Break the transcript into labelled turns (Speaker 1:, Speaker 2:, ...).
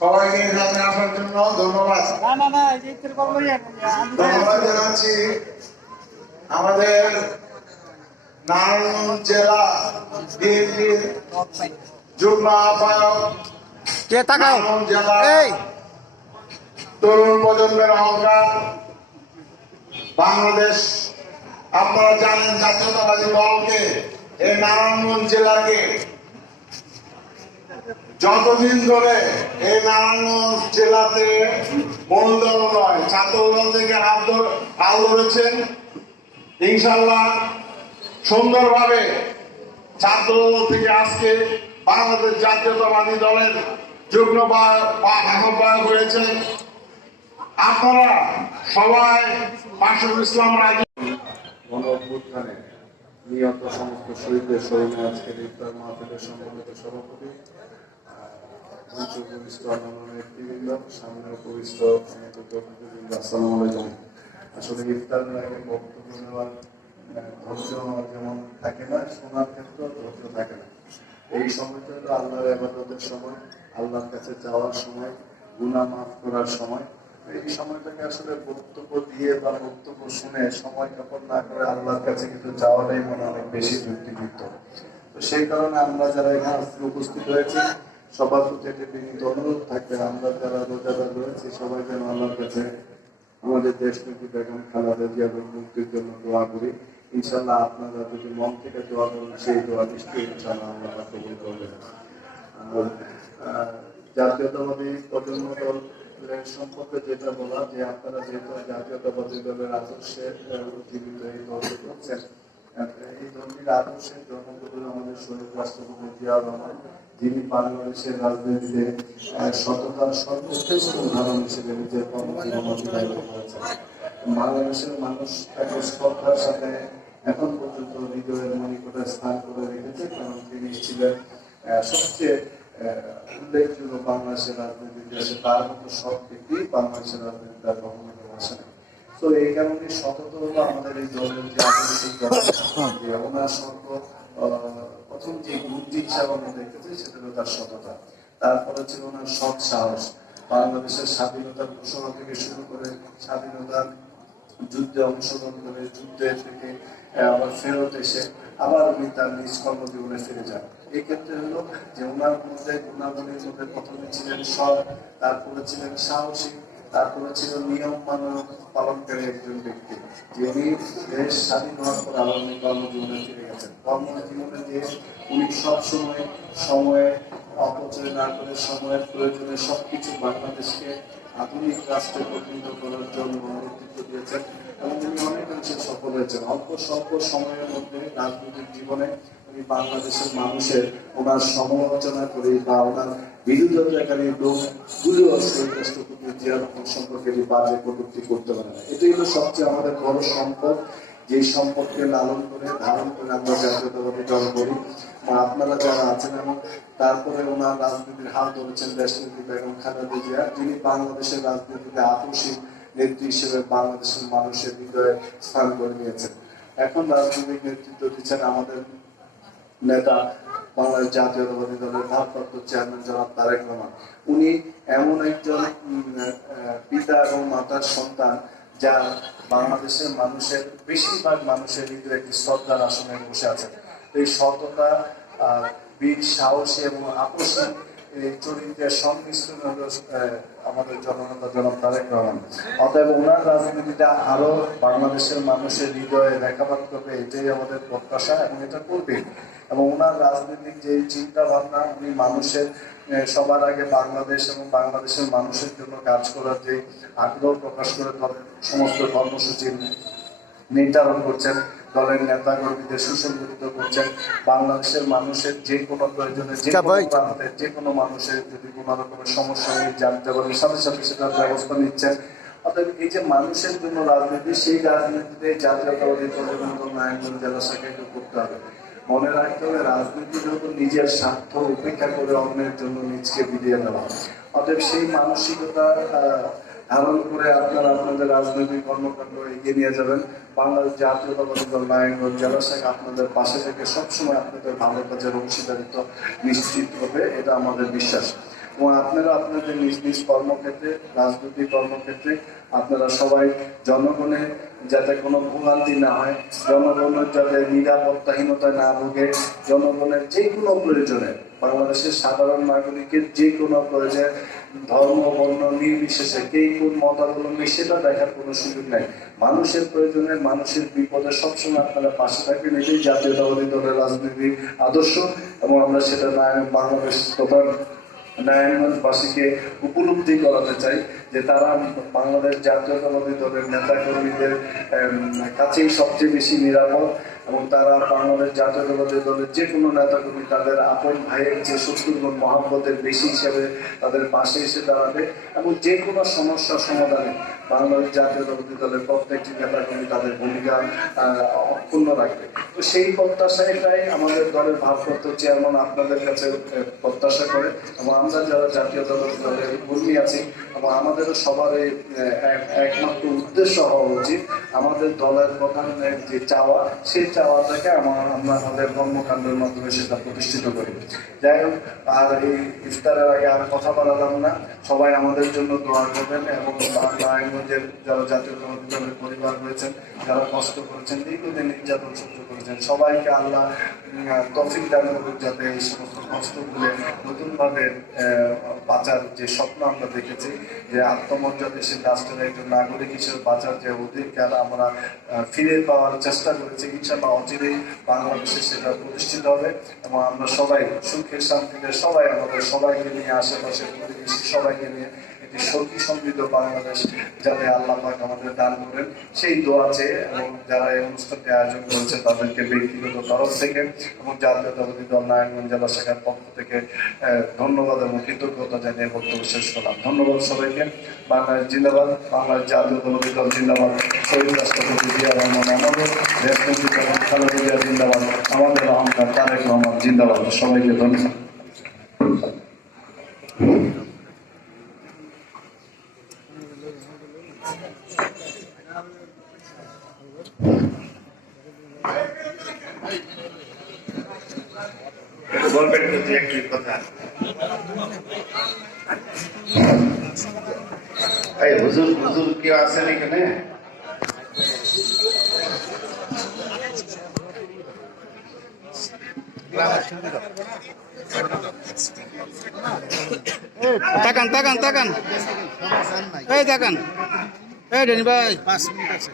Speaker 1: সবাইকে আসার জন্য ধন্যবাদ ধন্যবাদ জানাচ্ছি আমাদের নারায়ণগঞ্জ জেলা বিএনপির যুগ্ম আহ্বায়ক নারায়ণগঞ্জ জেলা
Speaker 2: এই।
Speaker 1: তরুণ প্রজন্মের অহংকার বাংলাদেশ আপনারা জানেন জাতীয়তাবাদী দলকে এই নারায়ণগঞ্জ জেলাকে যতদিন ধরে এই নারায়ণগঞ্জ জেলাতে দল নয় ছাত্রদল থেকে হাত ধরে- হাল ধরেছেন ইনশাল্লাহ সুন্দরভাবে ছাত্রদল থেকে আজকে বাংলাদেশ জাতীয়তাবাদী দলের যুগ্ম আহ্বায়ক হয়েছেন। আপনারা সবাই মাসুল ইসলাম রাজি।
Speaker 3: নিহত সমস্ত শহীদদের স্মরণে আজকের ইফতার মাহফিলের সম্মানিত সভাপতি আসলে আগে বক্তব্য নেওয়ার ধৈর্য যেমন থাকে না, শোনার ক্ষেত্রেও থাকে না। এই সময়টা হলো আল্লাহর আবাদতের সময়, আল্লাহর কাছে যাওয়ার সময়, গুনাহ মাফ করার সময় এই সময়টাকে আসলে বক্তব্য দিয়ে বা বক্তব্য শুনে সময় কাপড় না করে আল্লাহর কাছে কিন্তু যাওয়াটাই মনে অনেক বেশি যুক্তিযুক্ত। তো সেই কারণে আমরা যারা এখানে উপস্থিত হয়েছি, সবার প্রতি একটি বিনীত অনুরোধ থাকবে। আমরা যারা রোজাদার রয়েছি, সবাই যেন আল্লাহর কাছে আমাদের দেশ নীতি বেগম খালেদা জিয়ার মুক্তির জন্য দোয়া করি। ইনশাল্লাহ আপনারা যদি মন থেকে দোয়া করুন, সেই দোয়া নিশ্চয়ই ইনশাল্লাহ আমরা কবুল করবেন। জাতীয়তাবাদী প্রজন্ম দলের সম্পর্কে যেটা বলা যে করছেন এই আদর্শের আমাদের বাংলাদেশের রাজনীতিতে সততার সর্বশ্রেষ্ঠ উদাহরণ হিসেবে নিজের কর্মজীবন বাংলাদেশের মানুষ তাকে শ্রদ্ধার সাথে এখন পর্যন্ত হৃদয়ের মণিকোটে স্থান করে রেখেছে, কারণ তিনি ছিলেন সবচেয়ে উল্লেখযোগ্য বাংলাদেশের ইতিহাসে তার মতো সব ব্যক্তি বাংলাদেশের। তো এই কারণে সতত আমাদের এই দলের যে যে ওনার প্রথম যে বুদ্ধি হিসাবে আমরা সেটা হলো তার সততা তারপরে ছিল ওনার সৎ সাহস বাংলাদেশের স্বাধীনতার ঘোষণা থেকে শুরু করে স্বাধীনতার যুদ্ধে অংশগ্রহণ করে যুদ্ধে থেকে আবার ফেরত এসে আবার উনি তার নিজ কর্মজীবনে ফিরে যান। এই ক্ষেত্রে হলো যে ওনার মধ্যে গুণাবলীর মধ্যে প্রথমে ছিলেন সৎ, তারপরে ছিলেন সাহসী, তারপরে ছিল নিয়ম মানব পালনকারী একজন ব্যক্তি। যিনি দেশ স্বাধীন হওয়ার পর আবার উনি কর্মজীবনে ফিরে গেছেন। কর্মজীবনে যে উনি সবসময় সময়ে অপচয় না করে, সময়ের প্রয়োজনে সবকিছু বাংলাদেশকে আধুনিক রাষ্ট্রে পরিণত করার জন্য নেতৃত্ব দিয়েছেন এবং উনি অনেকাংশে সফল হয়েছেন। অল্প স্বল্প সময়ের মধ্যে রাজনৈতিক জীবনে উনি বাংলাদেশের মানুষের ওনার সমালোচনা করে বা ওনার বিরোধিতাকারী লোকগুলো রাষ্ট্রপতি জিয়া রহমান সম্পর্কে বাজে কটূক্তি করতে পারে না। এটাই হলো সবচেয়ে আমাদের বড় সম্পদ। যে সম্পদকে লালন করে, ধারণ করে আমরা জাতীয়তাবাদী দল করি আপনারা যারা আছেন এবং তারপরে ওনার রাজনীতির হাল ধরেছেন দেশনীতি বেগম খালেদা জিয়া, যিনি বাংলাদেশের রাজনীতিতে আপসীন নেত্রী হিসেবে বাংলাদেশের মানুষের হৃদয়ে স্থান করে নিয়েছেন। এখন রাজনৈতিক নেতৃত্ব দিচ্ছেন আমাদের নেতা বাংলাদেশ জাতীয়তাবাদী দলের ভারপ্রাপ্ত চেয়ারম্যান জনাব তারেক রহমান। উনি এমন একজন পিতা এবং মাতার সন্তান যা বাংলাদেশের মানুষের, বেশিরভাগ মানুষের হৃদয়ে একটি শ্রদ্ধার আসনে বসে আছেন। এই সততা বীর সাহসী এবং আকর্ষণ এই চরিত্রের সংমিশ্রণ হলো আমাদের জননেতা জনাব তারেক রহমান। অতএব ওনার রাজনীতিটা আরও বাংলাদেশের মানুষের হৃদয়ে রেখাপাত করবে, এটাই আমাদের প্রত্যাশা এবং এটা করবে এবং ওনার রাজনীতির যে চিন্তা ভাবনা উনি মানুষের সবার আগে বাংলাদেশ এবং বাংলাদেশের মানুষের জন্য কাজ করার যে আগ্রহ প্রকাশ করে দলের সমস্ত কর্মসূচি নির্ধারণ করছেন। দলের নেতা কর্মীদের সুসংগঠিত করছেন। বাংলাদেশের মানুষের যে কোনো প্রয়োজনে যে কোনো
Speaker 2: ভাই।
Speaker 3: প্রান্তে যে কোনো মানুষের যদি কোনো রকমের সমস্যা নিয়ে জানতে পারেন সাথে সাথে সেটার ব্যবস্থা নিচ্ছেন। অর্থাৎ এই যে মানুষের জন্য রাজনীতি সেই রাজনীতিতে জাতীয়তাবাদী প্রজন্ম নারায়ণগঞ্জ জেলা শাখাকে করতে হবে। মনে রাখতে হবে রাজনীতি যখন নিজের স্বার্থ উপেক্ষা করে অন্যের জন্য নিজকে বিলিয়ে দেওয়া। অতএব সেই মানসিকতা ধারণ করে আপনারা আপনাদের রাজনৈতিক কর্মকাণ্ড এগিয়ে নিয়ে যাবেন। বাংলাদেশ জাতীয়তাবাদী দল নারায়ণগঞ্জ জেলা শাখা আপনাদের পাশে থেকে সবসময় আপনাদের ভালো কাজের অংশীদারিত্ব নিশ্চিত হবে, এটা আমাদের বিশ্বাস। এবং আপনারা আপনাদের নিজ নিজ কর্মক্ষেত্রে, রাজনৈতিক কর্মক্ষেত্রে আপনারা সবাই জনগণের যাতে কোনো ভোগান্তি না হয়, জনগণের যাতে নিরাপত্তাহীনতা না ভোগে, জনগণের যে কোনো প্রয়োজনে, বাংলাদেশের সাধারণ নাগরিকের যে কোনো প্রয়োজনে ধর্ম, বর্ণ, নির্বিশেষে কে কোন মতাবলম্বী, সেটা দেখার কোনো সুযোগ নাই। মানুষের প্রয়োজনে মানুষের বিপদে সবসময় আপনারা পাশে থাকবেন। এটাই জাতীয়তাবাদী দলের রাজনীতির আদর্শ এবং আমরা সেটা বাংলাদেশ প্রধান নারায়ণগঞ্জবাসীকে উপলব্ধি করাতে চাই যে তারা বাংলাদেশ জাতীয়তাবাদী দলের নেতা কর্মীদের কাছেই সবচেয়ে বেশি নিরাপদ। এবং তারা বাংলাদেশ জাতীয়তাবাদী দলের যে কোনো নেতা কর্মী তাদের আপন ভাইয়ের যে শত্রুগুণ মহাব্বতের বেশি হিসেবে তাদের পাশে এসে দাঁড়াবে এবং যে কোনো সমস্যা সমাধানে বাংলাদেশ জাতীয়তাবাদী দলের প্রত্যেকটি নেতা কর্মী তাদের ভূমিকা অক্ষুণ্ণ রাখবে। তো সেই প্রত্যাশাটাই আমাদের দলের ভারপ্রাপ্ত চেয়ারম্যান আপনাদের কাছে প্রত্যাশা করে এবং আমরা যারা জাতীয়তাবাদী দলের কর্মী আছি, এবং আমাদেরও সবার একমাত্র উদ্দেশ্য হওয়া উচিত আমাদের দলের প্রধান যে চাওয়া সেই চাওয়াটাকে আমার আমরা আমাদের কর্মকাণ্ডের মাধ্যমে সেটা প্রতিষ্ঠিত করি। যাই হোক, আর এই ইফতারের আগে আর কথা বাড়ালাম না। সবাই আমাদের জন্য দোয়া করবেন এবং নারায়ণগঞ্জের যারা জাতীয়তাবাদী দলের পরিবার রয়েছেন, যারা কষ্ট করেছেন, দীর্ঘদিন নির্যাতন সহ্য করেছেন, সবাইকে আল্লাহ তৌফিক দান করুক যাতে এই সমস্ত কষ্ট ভুলে নতুনভাবে বাঁচার যে স্বপ্ন আমরা দেখেছি, যে আত্মমর্যাদাশীল রাষ্ট্রের একজন নাগরিক হিসেবে বাঁচার যে অধিকার আমরা ফিরে পাওয়ার চেষ্টা করেছি ইনশাল্লাহ অচিরেই বাংলাদেশে সেটা প্রতিষ্ঠিত হবে এবং আমরা সবাই সুখের শান্তিতে সবাই আমাদের সবাইকে নিয়ে আশেপাশে প্রতিবেশী সবাইকে নিয়ে একটি সত্যি সমৃদ্ধ বাংলাদেশ যাতে আল্লাহ আমাদের দান করেন। সেই দোয়া চেয়ে এবং যারা এই অনুষ্ঠানটি আয়োজন করেছে তাদেরকে ব্যক্তিগত তরফ থেকে এবং জাতীয়তাবাদী দল নারায়ণগঞ্জ জেলা শাখার পক্ষ থেকে ধন্যবাদ এবং কৃতজ্ঞতা জানিয়ে বক্তব্য শেষ করলাম। ধন্যবাদ সবাইকে। বাংলাদেশ জিন্দাবাদ। বাংলাদেশ জাতীয়তাবাদী দল জিন্দাবাদ। শহীদ রাষ্ট্রপতি জিয়া রহমান আমাদের। দেশমন্ত্রী জিন্দাবাদ। আমাদের অহংকার তারেক রহমান জিন্দাবাদ। সবাইকে ধন্যবাদ।
Speaker 1: বলবেন কথা। এই হুজুর হুজুর কেউ আছেন এখানে?
Speaker 2: তাকান তাকান তাকান। এই তাকান। এই ডেনি ভাই।
Speaker 4: পাঁচ মিনিট আছে।